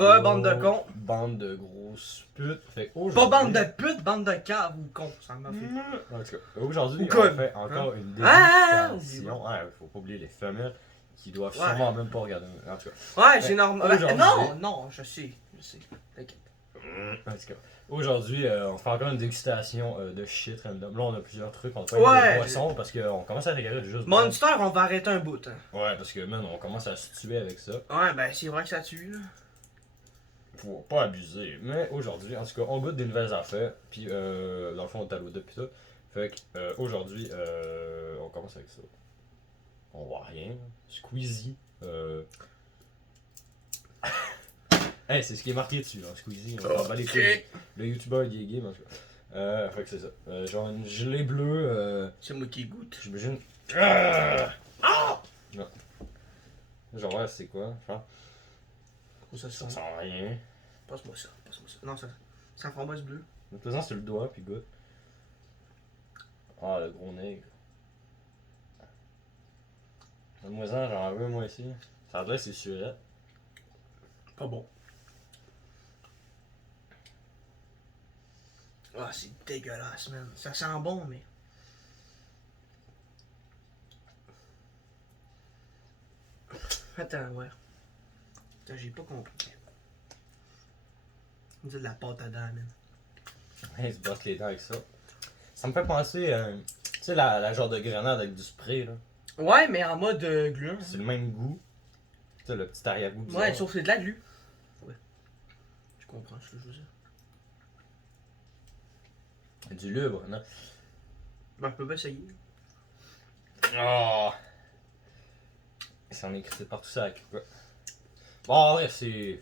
Bande de cons. Bande de grosses putes. Fait Pas qu'aujourd'hui- bande de putes, bande de caves ou cons, ça m'a fait. En tout cas, aujourd'hui, Ou on connes. fait encore une Ah, dégustation. Ah, faut pas oublier les femelles qui doivent Ouais. sûrement même pas regarder. En tout cas, Ouais, c'est normal. aujourd'hui- Non, je sais. T'inquiète. en tout cas, aujourd'hui, on fait encore une dégustation de shit random. Là, on a plusieurs trucs. On fait Ouais. des boissons parce qu'on commence à regarder juste. Monster, on va arrêter un bout. Hein. Ouais, parce que, man, on commence à se tuer avec ça. Ouais, ben c'est vrai que ça tue, là. Faut pas abuser. Mais aujourd'hui, en tout cas, on goûte des nouvelles affaires. Puis, dans le fond, on est à l'eau depuis ça. Fait que, aujourd'hui, on commence avec ça. On voit rien. Squeezie. Hey, c'est ce qui est marqué dessus, hein, Squeezie. On s'en bat les couilles. Le youtubeur, il est gay, mais en tout cas. Fait que c'est ça. Genre une gilet bleue. C'est moi qui goûte. J'imagine. Non. Genre, ouais, c'est quoi? Genre, Ça ça sent rien. Passe-moi ça. Non, ça. C'est en framboise bleue. Le faisant sur le doigt, puis goûte. Ah, le gros nègre. Donne-moi-en, j'en veux, moi ici. Ça a l'air, c'est surette. Pas bon. Ah, c'est dégueulasse, man. Ça sent bon, mais. Attends, ouais. Attends, j'ai pas compris. On dit de la pâte à dents, man. Il se brosse les dents avec ça. Ça me fait penser, tu sais, la genre de grenade avec du spray, là. Ouais, mais en mode gluant. C'est le même goût. Tu sais, le petit arrière-goût bizarre. Ouais, sauf que c'est de la glu. Ouais. Je comprends ce que je veux dire. Du lubre, non? Ben, je peux pas essayer. Oh! Il s'en est écrit partout ça avec quoi. Bon, ouais, c'est.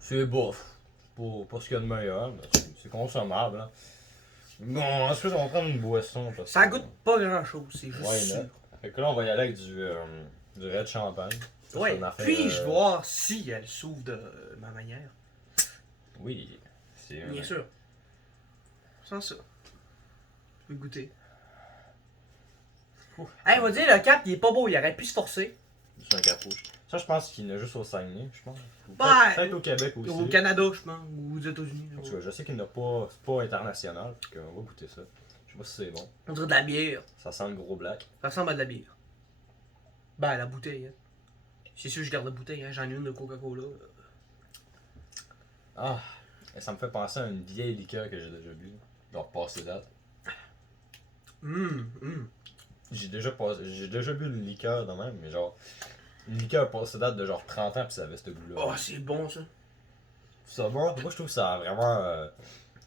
C'est bof. Pas ce qu'il y a de meilleur, mais c'est consommable, hein. Bon, ensuite, on va prendre une boisson. Parce Ça que- goûte pas grand chose, c'est juste Ouais, sûr. là. Fait que là, on va y aller avec du red champagne. Ça, Ouais, c'est une affaire, puis-je voir si elle s'ouvre de ma manière? Oui, c'est Bien sûr. Sans ça. Je vais goûter. Ouf. Hey, on va dire, le cap, il est pas beau, il aurait pu se forcer. C'est un capouche. Ça, je pense qu'il y en a juste au Saguenay, je pense. Ou Ouais. peut-être au Québec aussi. Au Canada, je pense, ou aux États-Unis. En tout cas, je sais qu'il n'y en a pas, c'est pas international, fait qu'on va goûter ça. Je sais pas si c'est bon. On dirait de la bière. Ça sent le gros black. Ça ressemble à de la bière. Ben, la bouteille, hein. C'est sûr que je garde la bouteille, hein. J'en ai une de Coca-Cola. Ah, ça me fait penser à une vieille liqueur que j'ai déjà bu. Genre passé date. J'ai déjà bu une liqueur de même, mais genre. Une liqueur passé date de genre 30 ans, puis ça avait ce goût-là. Oh, c'est bon, ça. Ça va, moi je trouve que ça a vraiment.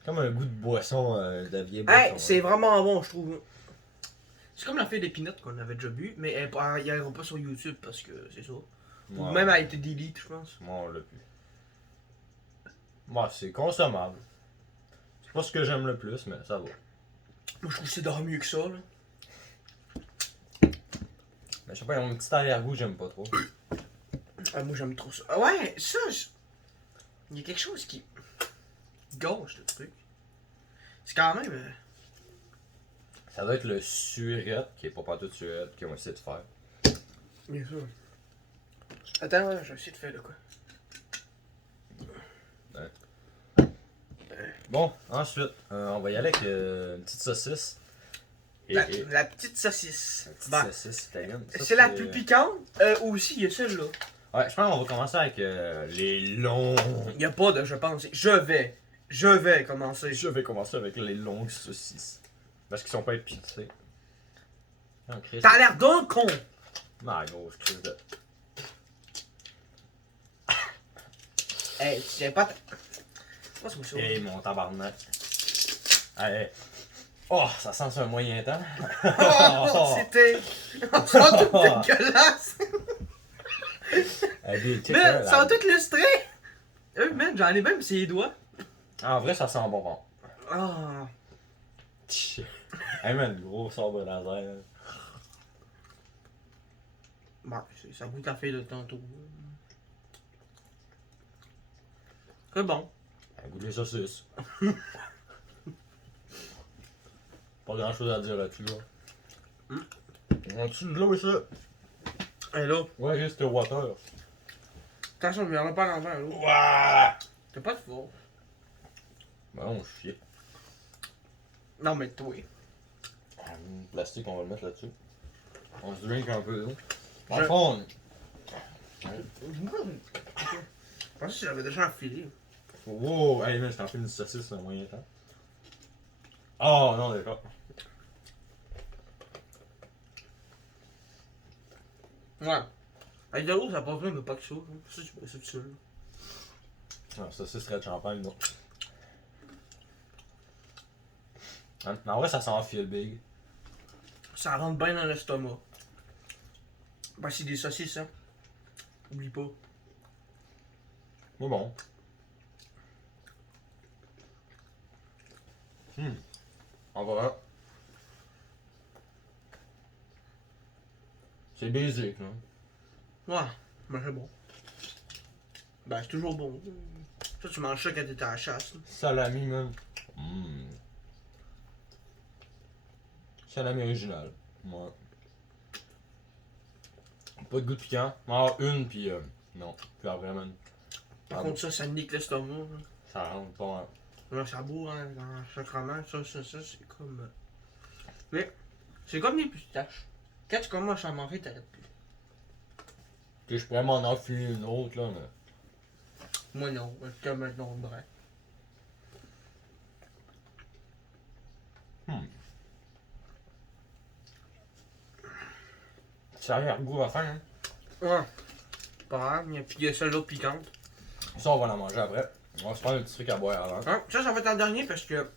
Comme un goût de boisson, de la vieille Hey, boisson. c'est vraiment bon, je trouve. C'est comme la fée d'épinote qu'on avait déjà bu, mais elle ira pas sur YouTube parce que c'est ça. Ou Ouais. même elle a été delete, je pense. Moi, on l'a plus. Moi, c'est consommable. C'est pas ce que j'aime le plus, mais ça va. Moi, je trouve que c'est d'or mieux que ça, là. Mais je sais pas, il y a un petit arrière-goût, j'aime pas trop. Ah, moi, j'aime trop ça. Ah ouais, ça, il y a quelque chose qui gauche, le truc. C'est quand même. Ça doit être le surette, qui est pas partout surette, qu'ils ont essayé de faire. Bien sûr. Attends, je vais essayer de faire de quoi. Bon, ensuite, on va y aller avec une petite saucisse. La petite saucisse. Une petite Ben, saucisse italienne. Ça, c'est la plus piquante. Aussi, il y a celle-là. Ouais, je pense qu'on va commencer avec les longs. Il n'y a pas de je pense. Je vais commencer. Je vais commencer avec les longues saucisses. Parce qu'ils sont pas épicés. Oh, Christ. T'as l'air d'un con. Ah, gros, je trouve de. Hey, tu sais pas. What's ça? Hey, mon tabarnak. Hey. Oh, ça sent sur un moyen temps. Oh, c'était. On sent tout dégueulasse. Hey, check Man, là, ça va tout lustré. Man, j'en ai même sur les doigts. En vrai, ça sent bon. Ah. Hey man, gros sabre laser. Bon, ça goûte la fille de tantôt. C'est bon. Un goût de saucisses. Pas grand chose à dire là-dessus, là. On tue de l'eau et ça. Et là, Ouais, juste water. Attention, je viendrai pas à l'envers, là. Ouah! T'as pas de four. Ben non, chier. Non, mais toi. Le plastique, on va le mettre là-dessus. On se drink un peu d'eau. Je- En fond, Je pensais que j'avais déjà enfilé. wow, hey man, je t'en fais une saucisse un moyen temps. Oh non, d'accord. Ouais. Avec de l'eau, ça passe bien, mais pas que ça. Hein. Ça, tu mets ça tout seul. Non, saucisse serait de champagne, non. Mais en vrai, ça s'enfile big. Ça rentre bien dans l'estomac. Ben, c'est des saucisses, hein. Oublie pas. Mais bon. En vrai. C'est basic, là. Ouais, mais c'est bon. Ben, c'est toujours bon. Ça, tu manges ça quand t'es à la chasse. Là. Salami, man. Salami original. Ouais. Pas de goût de piquant. Ah, une, puis non. Puis après, man. Par contre, ça nique l'estomac. Hein. Ça rentre pas mal. Ouais, ça bourre, hein, dans le sacrement. Ça, c'est comme. Mais, c'est comme les pistaches. Quand tu commences à manger, t'arrêtes plus. Que je pourrais m'en enfiler une autre, là, mais. Moi, non. Je te maintenant le bras. Ça a l'air goût à faire, hein. Ouais. Pas grave. Puis il y a celle-là piquante. Ça, on va la manger après. On va se prendre un petit truc à boire avant. Hein? Ça va être en dernier parce que.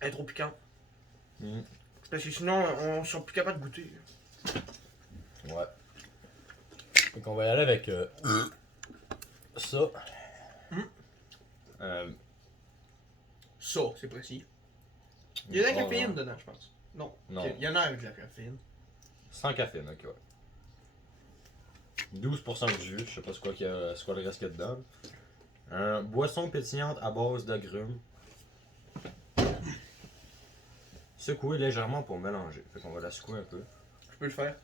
Elle est trop piquante. Parce que sinon, on sera plus capable de goûter. Ouais. Donc on va y aller avec ça. Ça, c'est précis. Il y a de la caféine dedans, je pense. Non. Non. Il y en a avec de la caféine. Sans caféine, ok, ouais. 12% de jus, je sais pas c'est quoi le reste qu'il y a dedans. Boisson pétillante à base d'agrumes. Secouer légèrement pour mélanger. Fait qu'on va la secouer un peu. Je peux le faire.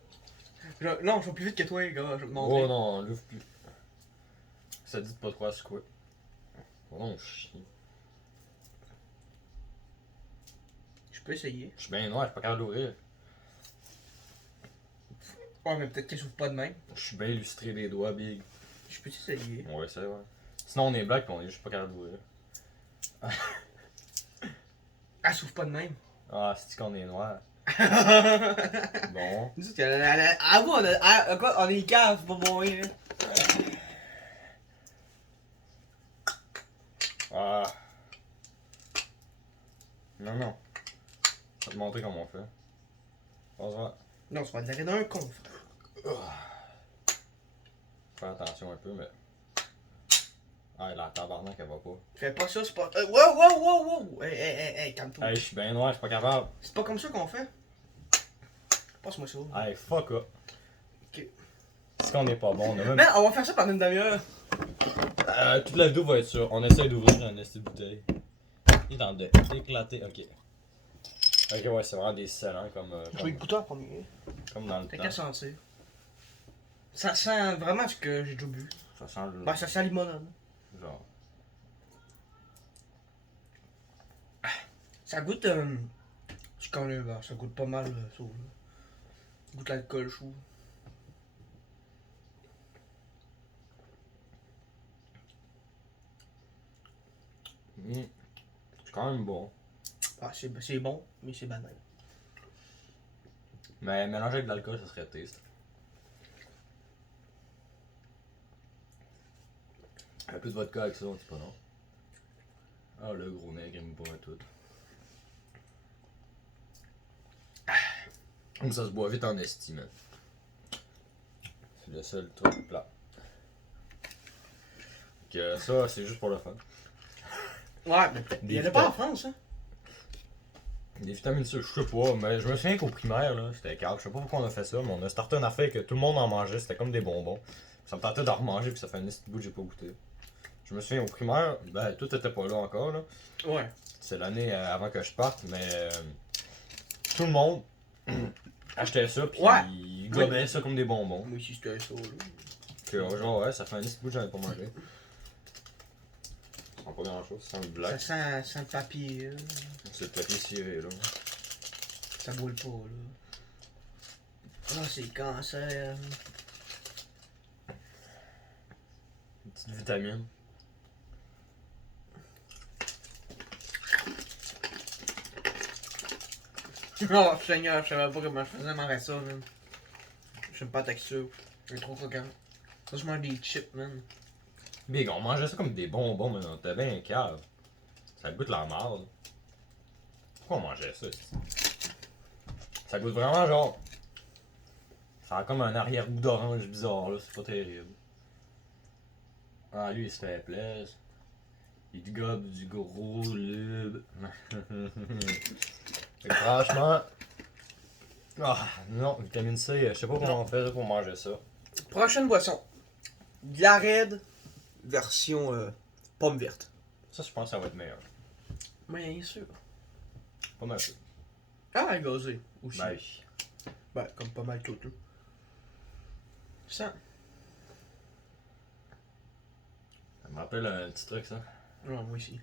Non, je vais plus vite que toi, gars. Je vais te montrer. Oh non, l'ouvre plus. Ça dit de pas de quoi secouer. Oh non, chien. Je peux essayer. Je suis bien noir, je suis pas capable d'ouvrir. Ouais, mais peut-être qu'elle s'ouvre pas de même. Je suis bien illustré des doigts, big. Je peux essayer. On va essayer, ouais. Sinon on est black pis on est juste pas capable d'ouvrir. Elle s'ouvre pas de même. Ah, c'est qu'on est noir. Bon. Nous autres, ah, vous, on est cave, c'est pas bon, hein. Ah. Non, non. Je vais te montrer comment on fait. On se voit. Non, ça va être d'un con, frère. Faire attention un peu, mais. Ah, la tabarnak, elle va pas. Fais pas ça, c'est pas. Wow! Hey, calme-toi. Hey, je suis bien noir, je suis pas capable. C'est pas comme ça qu'on fait. Passe-moi ça. Hey, fuck up. Ok. C'est qu'on est pas bon, on a même. Mais on va faire ça pendant une demi-heure. Toute la vidéo va être sur. On essaie d'ouvrir un esti de bouteille. Il est en train d'éclater, ok. Ok, ouais, c'est vraiment des scellants comme. Je vais écouter en premier. Comme dans le T'as temps. qu'à sentir. Ça sent vraiment ce que j'ai déjà bu. Ça sent le. Ben, ça sent limonade. Genre. Ça goûte. Je connais, ben, ça goûte pas mal, ça. Ça goûte l'alcool, je trouve. C'est quand même bon. Ah, c'est bon, mais c'est banal. Mais mélanger avec de l'alcool, ça serait taste. Un peu de vodka avec ça, on dit pas non. Ah, le gros nègre, il aime pas un tout. Donc ça se boit vite en esti, man. C'est le seul truc plat. Que ça, c'est juste pour le fun. Ouais, mais il y en a pas en France, hein. Des vitamines C, je sais pas, mais je me souviens qu'au primaire, là, c'était calme. Je sais pas pourquoi on a fait ça, mais on a starté une affaire que tout le monde en mangeait, c'était comme des bonbons. Ça me tentait d'en remanger, puis ça fait un petit bout que j'ai pas goûté. Je me souviens au primaire, ben tout était pas là encore, là. Ouais. C'est l'année avant que je parte, mais tout le monde achetait ça, puis Ouais. ils gobaient ça comme des bonbons. Moi aussi, c'était ça, là. Genre, ouais, ça fait un petit bout que j'en ai pas mangé. Ça sent pas grand chose, ça sent le black. Ça sent le papier, là. C'est le papier ciré, là. Ça boule pas, là. Ah, c'est le cancer. Une petite vitamine. Oh, Seigneur, je savais pas comment je faisais manger ça, man. J'aime pas la texture. C'est trop croquant. Ça, je mange des chips, man. Big, on mangeait ça comme des bonbons, mais on était bien cave. Ça goûte la merde. Pourquoi on mangeait ça? Ça goûte vraiment genre. Ça a comme un arrière-goût d'orange bizarre, là. C'est pas terrible. Ah, lui, il se fait plaisir. Il gobe du gros lube. Fait que franchement. Ah, non, vitamine C, je sais pas comment on fait pour manger ça. Prochaine boisson. De la Red, version pomme verte. Ça, je pense que ça va être meilleur. Bien sûr. Pas mal sûr. Ah, gazé aussi. Ben, Ben, comme pas mal tout, là. Ça. ça me rappelle un petit truc, ça. Ouais, moi aussi.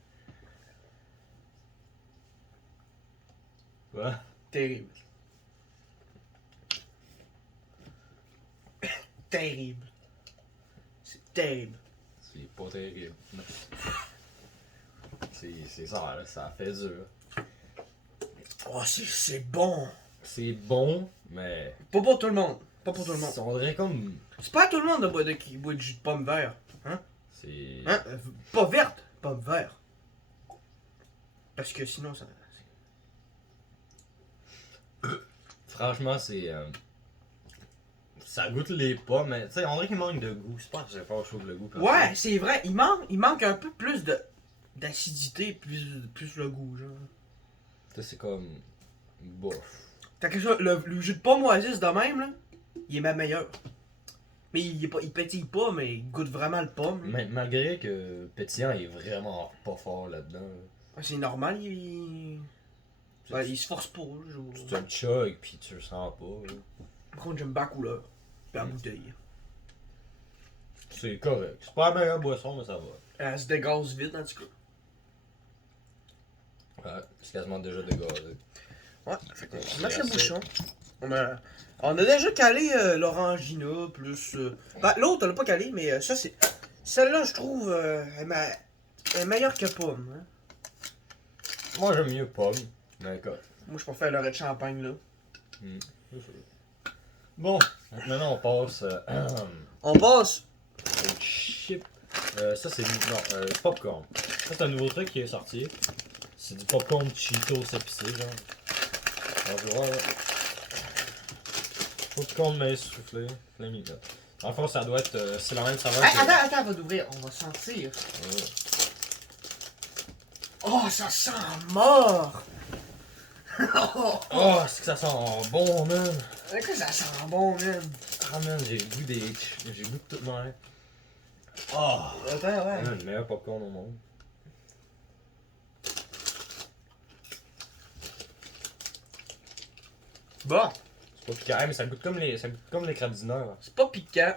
Quoi? Terrible. Terrible. C'est terrible. C'est pas terrible. C'est ça, là, ça fait dur. Oh, c'est bon. C'est bon, mais. Pas pour tout le monde. Pas pour tout le monde. On dirait comme. C'est pas tout le monde qui boit du jus de pomme vert. Hein? C'est. Hein? Pas verte, pomme vert. Parce que sinon, ça. Franchement, c'est. Ça goûte les pommes, mais tu sais, on dirait qu'il manque de goût. C'est pas que j'ai fort chaud de le goût. Ouais, c'est vrai. Il manque un peu plus d'acidité, plus le goût, genre. Tu sais, c'est comme. Bof. T'as quelque chose, le jus de pomme oasis de même, là, il est ma meilleur. Mais il pétille pas, mais il goûte vraiment le pomme. Mais malgré que pétillant est vraiment pas fort là-dedans. Là. Ah, c'est normal, il se force pas, genre. Tu le chug pis tu le sens pas. Là. Par contre, j'aime pas la couleur. Pis la bouteille. C'est correct. C'est pas la meilleure boisson, mais ça va. Elle se dégaze vite, en tout cas. Ouais, c'est quasiment déjà dégazé. Ouais, fait qu'on va mettre le bouchon. On a déjà calé l'orangina, plus. Ben, l'autre, on l'a pas calé, mais ça, c'est. Celle-là, je trouve, elle est meilleure que pomme. Hein. Moi, j'aime mieux pomme. Mais quoi. Moi, je préfère le de champagne, là. Bon, maintenant on passe On passe. au chip. Ça, c'est non, popcorn. Ça, c'est un nouveau truc qui est sorti. C'est du popcorn Cheetos épicé, genre. On va voir, là. Popcorn maïs soufflé, flamingo. En fait, ça doit être. C'est la même saveur Hey, que. attends, on va l'ouvrir. On va sentir. Oh, ça sent mort! Oh, c'est que ça sent bon, man! Que ça sent bon, man! Ah, man, j'ai le goût des. J'ai le goût de tout manger. Oh! Attends, ouais. Le meilleur popcorn au monde. Bon, C'est pas piquant, mais ça goûte comme les crabineurs. c'est pas piquant.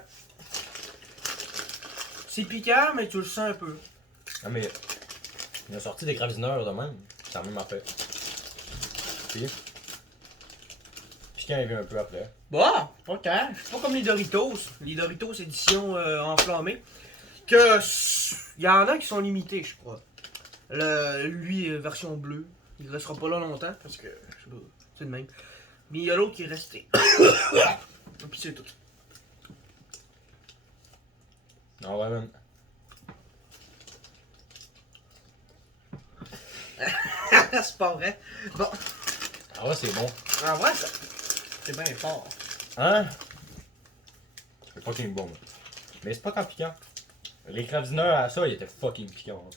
C'est piquant, mais tu le sens un peu. Ah, mais. Il a sorti des crabineurs de même. C'est la même affaire. Puis. Piquant, il vient un peu après. Bon, pas tant. C'est pas comme les Doritos. Les Doritos édition enflammée. Que. Il y en a qui sont limités, je crois. Lui, version bleue. Il restera pas là longtemps parce que. Je sais pas. C'est le même. Mais il y a l'autre qui est resté. Et puis c'est tout. Ah ouais, man. C'est pas vrai. Bon. Ah ouais, c'est bon. En vrai, ça. C'est bien fort. Hein? C'est fucking bon, man. Mais c'est pas tant piquant. Les crabineurs à ça, ils étaient fucking piquants. Hein.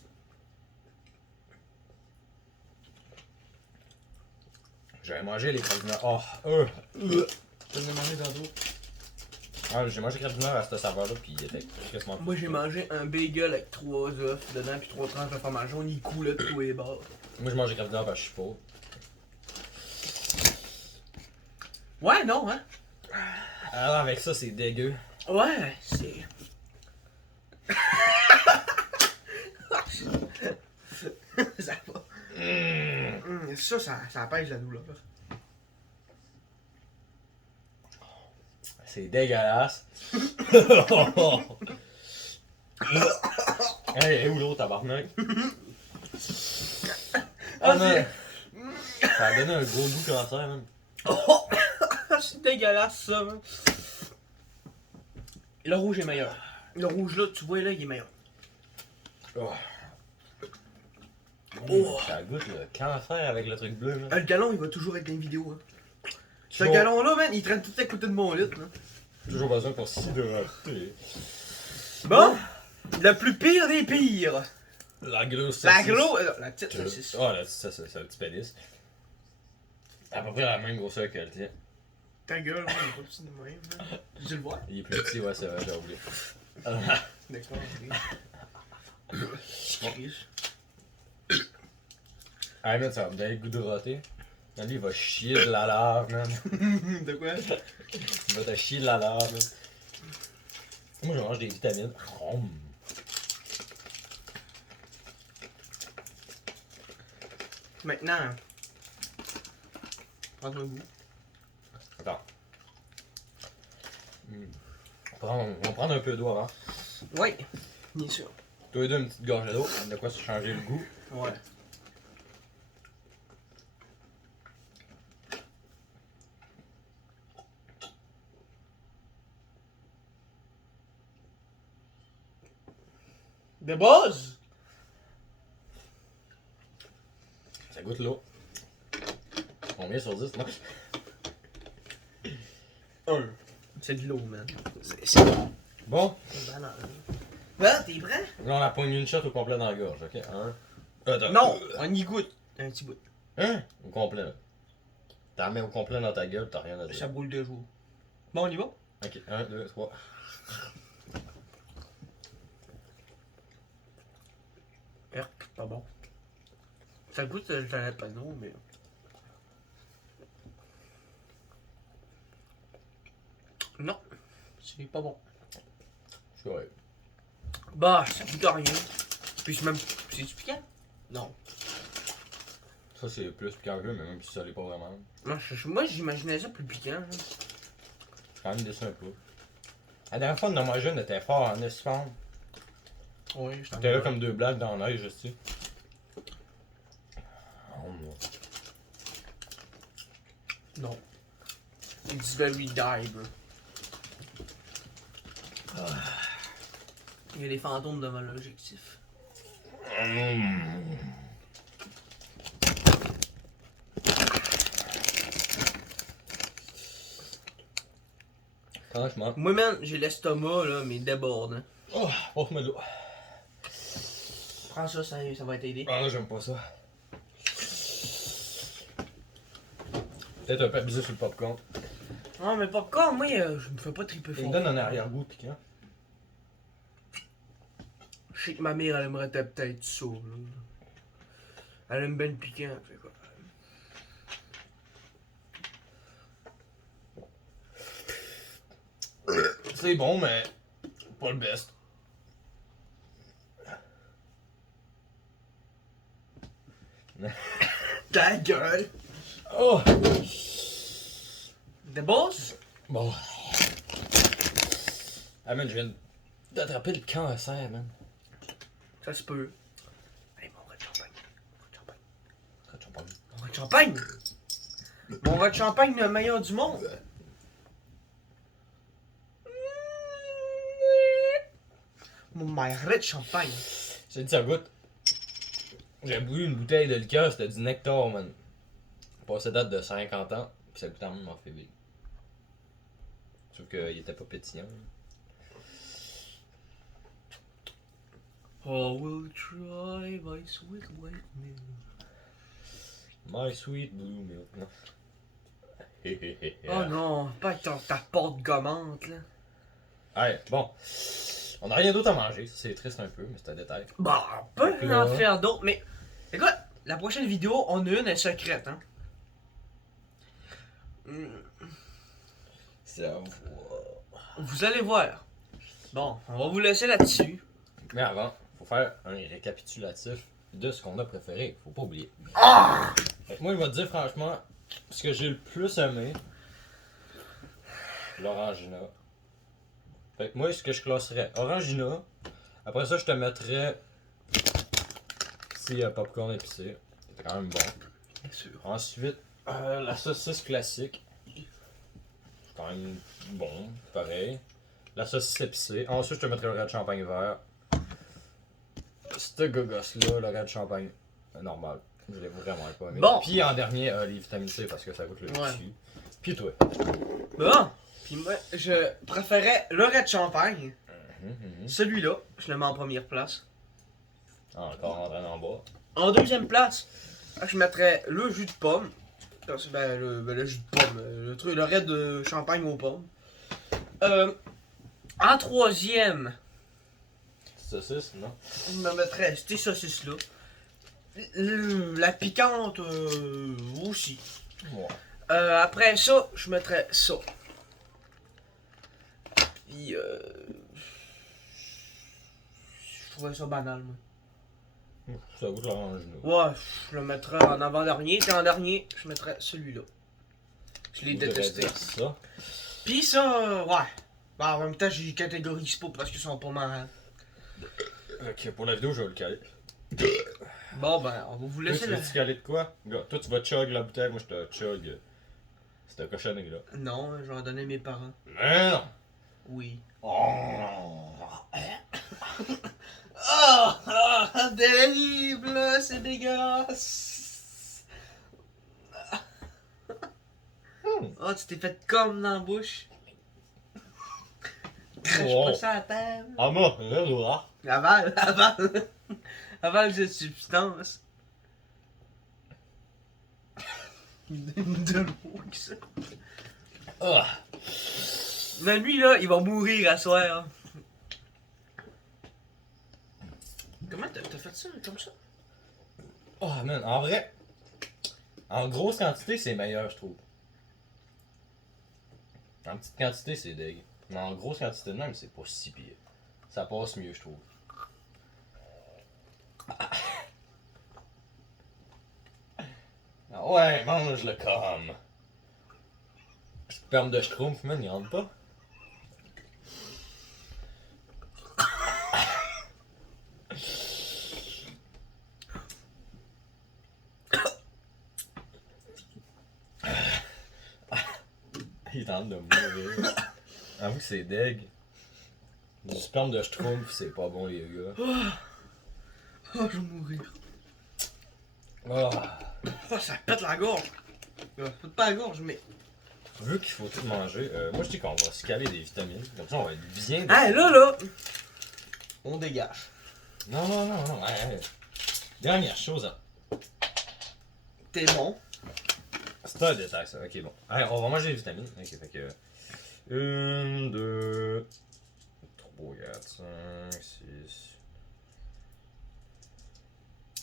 J'avais mangé les crabineurs. Oh, T'en as mangé tantôt? ah, j'ai mangé les crabineurs à cette saveur-là, pis il était quasiment. Moi, j'ai mangé un bagel avec 3 œufs dedans, puis 3 tranches de fromage jaune. Il coulait de tous les bords. Moi, je mange les crabineurs parce que je suis pauvre. Ouais, non, hein? Alors, avec ça, c'est dégueu. Ouais, c'est. Ça va. Ça apaise la douleur. C'est dégueulasse. Hey, où l'autre tabarnak? Ah, man. Ça a donné un gros goût cancer, même. Oh! C'est dégueulasse ça, man. Le rouge est meilleur. Le rouge là, tu vois là, il est meilleur. Oh. Oh. Ça goûte le cancer avec le truc bleu, là. Le galon, il va toujours être dans une vidéo. Hein. Ce Toujours- galon là, man, il traîne tout à côté de mon lit. Hein. Toujours besoin pour s'hydrater. Bon, le plus pire des pires. La grosse La saucisse. la petite saucisse. Oh, la petite saucisse, c'est un petit pénis. À peu près la même grosseur que le tien. Ta gueule, man, il est pas petit de même. Hein. Tu le vois? Il est plus petit, ouais, c'est vrai, j'ai oublié. D'accord, ok. Chris. Ah, man, ça va me donner le goût de roter. Lui, il va chier de la lave, man. De quoi? Il va te chier de la lave, man. Moi, je mange des vitamines. Maintenant, prends un goût. Attends. On va prendre un peu d'eau avant. Ouais, bien sûr. Toi et deux, une petite gorgée d'eau. De quoi se changer le goût. Ouais. De base? Ça goûte l'eau. Combien sur 10, non? 1. C'est de l'eau, man. C'est bon. Bon, Banane. Ben, t'es prêt? là, on a pogné une shot au complet dans la gorge, ok? Attends. Non, on y goûte. Un petit bout. Hein? Au complet, là. T'en mets au complet dans ta gueule, t'as rien à dire. Ça boule de jour. Bon, on y va? Ok, 1, 2, 3. Pas bon. Ça goûte le jalapeno, mais. Non, c'est pas bon. C'est correct. Bah, ça goûte à rien. Puis c'est même. C'est-tu piquant? Non. Ça, c'est plus piquant que mais même si ça l'est pas vraiment. Moi, j'imaginais ça plus piquant. Hein. Je suis quand même déçu un peu. La dernière fois, dans ma jeune, était fort en Espagne. Oui, je J'étais là comme deux blagues dans la neige, je sais. Oh non. Non. It's very die, bro. Il y a des fantômes devant l'objectif. Franchement. Moi, man, j'ai l'estomac, là, mais déborde. Oh, passe-moi de l'eau. Prends ça, ça va t'aider. Ah, j'aime pas ça. Peut-être un peu abusé sur le popcorn. Non, mais popcorn, moi, je me fais pas triper Il fort. me donne un arrière-goût piquant. Je sais que ma mère, elle aimerait peut-être ça, là. Elle aime bien le piquant, fait quoi. C'est bon, mais pas le best. Ta gueule! Oh! De boss? Bon. Ah, man, je viens d'attraper le cancer, man. Ça se peut. Allez, mon rat de champagne. Ça te champagne. Mon rat de champagne! Mon rat de champagne, le meilleur du monde! Mon rat de champagne. J'ai dit, ça goûte. J'ai bu une bouteille de liqueur, c'était du nectar, man. Passé date de 50 ans, pis ça goûte en même en février. Sauf qu'il était pas pétillant. Oh, we'll try my sweet white milk. My sweet blue milk. Non. Oh non, pas avec ta porte gommante, là. Ouais, bon. On n'a rien d'autre à manger, ça, c'est triste un peu, mais c'est un détail. Bah, on peut Là. en faire d'autres, mais écoute, la prochaine vidéo, on a une, elle est secrète, hein. Ça Vous allez voir. Bon, on va vous laisser là-dessus. Mais avant, faut faire un récapitulatif de ce qu'on a préféré. Faut pas oublier. Ah! Fait que moi, je vais te dire franchement, ce que j'ai le plus aimé, l'Orangina. Fait que moi, ce que je classerais, Orangina. Après ça, je te mettrais petit popcorn épicé. C'était quand même bon. Bien sûr. Ensuite, la saucisse classique. Quand même bon, pareil. La saucisse épicée. Ensuite, je te mettrais le red champagne vert. Ce gogos-là, le red champagne normal. Je l'ai vraiment pas aimé. Bon. Puis en dernier, les vitamines C parce que ça goûte le Ouais. tissu. Puis toi. Bon. Puis moi, je préférais le red champagne. Celui-là, je le mets en première place. Encore en train d'en bas. En deuxième place, je mettrais le jus de pomme. Parce que, le jus de pomme. Le red de champagne aux pommes. En troisième, Saucisse, non? je me mettrais ces saucisses-là. La piquante aussi. Ouais. Après ça, je mettrais ça. Puis, je trouvais ça banal, moi. Ça goûte l'orangina. Ouais, je le mettrais en avant-dernier. Puis en dernier, je mettrais celui-là. Je l'ai détesté. Ça. Puis ça, ouais. Bah, en même temps, j'y catégorise pas parce qu'ils sont pas marrants. Ok, pour la vidéo, je vais le caler. Bon, ben, on va vous Toi, laisser tu là. veux-tu caler de quoi? Gars, toi, tu vas chug la bouteille, moi, je te chug cette cochonnerie-là. Non, je vais en donner à mes parents. Mais non! Oui. Oh. Ah, terrible, c'est dégueulasse. Oh, tu t'es fait comme dans la bouche. Crache Wow. pas ça à table. Ah, moi, là. Avale, avale. Avale cette substance. De l'eau que ça. Ah. Mais lui là, il va mourir à soir. Comment t'as fait ça comme ça? Oh, man, en vrai, en grosse quantité, c'est meilleur, je trouve. En petite quantité, c'est dégueu. Mais en grosse quantité de même, c'est pas si pire. Ça passe mieux, je trouve. Ah ouais, mange le com. Sperme de schtroumpf, man, il rentre pas. Il tente de mourir. Avoue que c'est deg. Du sperme de schtroumpf, c'est pas bon, les gars. Oh, je vais mourir. Oh. Oh, ça pète la gorge. Pète pas la gorge, mais. Vu qu'il faut tout manger, moi je dis qu'on va se caler des vitamines. Comme ça, on va être bien. Hey, là, on dégage. Non, non, non, non. Dernière chose. T'es bon. C'est un détail, ça. Ok, bon. Allez, on va manger des vitamines. Ok, fait que. 1, 2, 3, 4, 5, 6.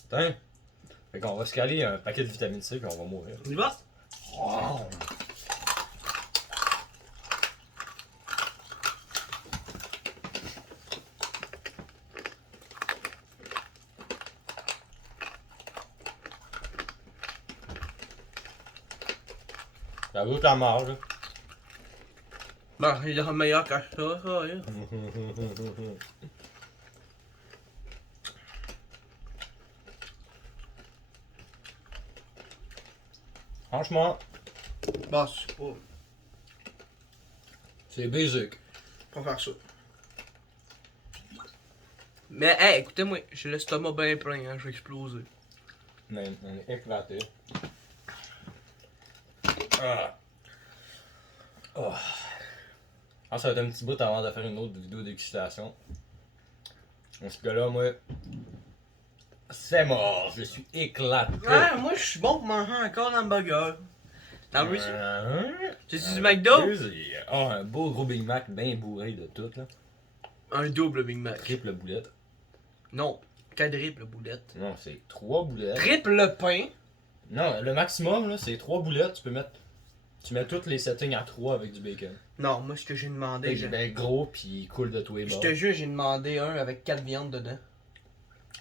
Putain! Fait qu'on va se caler un paquet de vitamine C puis on va mourir. On y va? Oh. Ça goûte la marge. Bah, il est meilleur que ça, hein. Franchement, Bah, c'est pas. c'est basic. Pas faire ça. Mais, hey, écoutez-moi, j'ai l'estomac bien plein, hein, je vais exploser. On est éclaté. Ah. Oh. Ah, ça va être un petit bout avant de faire une autre vidéo dégustation. Parce que là, moi, c'est mort. Je suis éclaté. Ouais, moi, je suis bon pour manger encore dans le burger. Dans le Reese's. C'est du Avec McDo? plaisir. Oh, un beau gros Big Mac bien bourré de tout, là. Un double Big Mac. Triple boulette. Non, quadruple boulette. Non, c'est 3 boulettes. Triple pain. Non, le maximum, là, c'est 3 boulettes. Tu peux mettre Tu mets tous les settings à 3 avec du bacon. Non, moi, ce que j'ai demandé... Il est bien gros, puis il coule de tous les Je bords. te jure, j'ai demandé un avec 4 viandes dedans.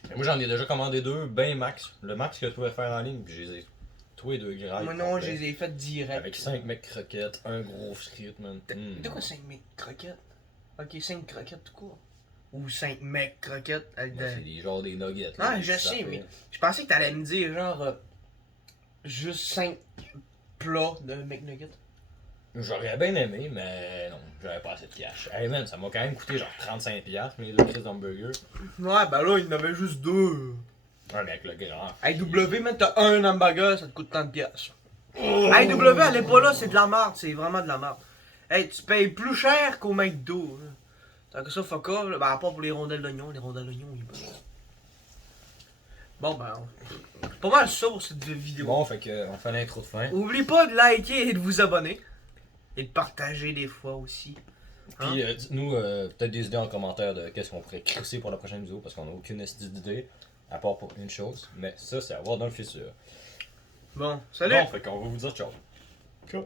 Mais moi, j'en ai déjà commandé 2, ben max. Le max que tu pouvais faire en ligne, puis je les ai tous les 2 grailles. Moi non, je les ai fait direct. Avec 5 mecs croquettes, un gros frite, man. De quoi 5 mecs croquettes? Ok, 5 croquettes tout court. Ou 5 mecs croquettes avec Ben, c'est des genres des nuggets. là, Ah, des je petits sais, affaires. mais je pensais que t'allais me dire genre juste 5 plats de McNuggets. J'aurais bien aimé, mais non, j'avais pas assez de cash. Hey man, ça m'a quand même coûté genre 35$ mes 2 crises d'hamburger. Ouais, ben là, il y en avait juste 2. Ouais, mais avec le grand. Hey W, man, t'as un hamburger, ça te coûte tant de piastres. Hey W, elle est pas là, c'est de la merde, c'est vraiment de la merde. Hey, tu payes plus cher qu'au McDo. Là. Tant que ça, fuck off, là. Ben, à part pour les rondelles d'oignon, ils Bon, ben, c'est pas mal ça pour cette vidéo. Bon, fait que on fait l'intro de fin. Oublie pas de liker et de vous abonner. Et de partager des fois aussi. Hein? Puis dites-nous peut-être des idées en commentaire de qu'est-ce qu'on pourrait crisser pour la prochaine vidéo parce qu'on a aucune d'idée à part pour une chose. Mais ça, c'est à voir dans le futur. Bon, salut! Bon, fait qu'on va vous dire ciao. Ciao.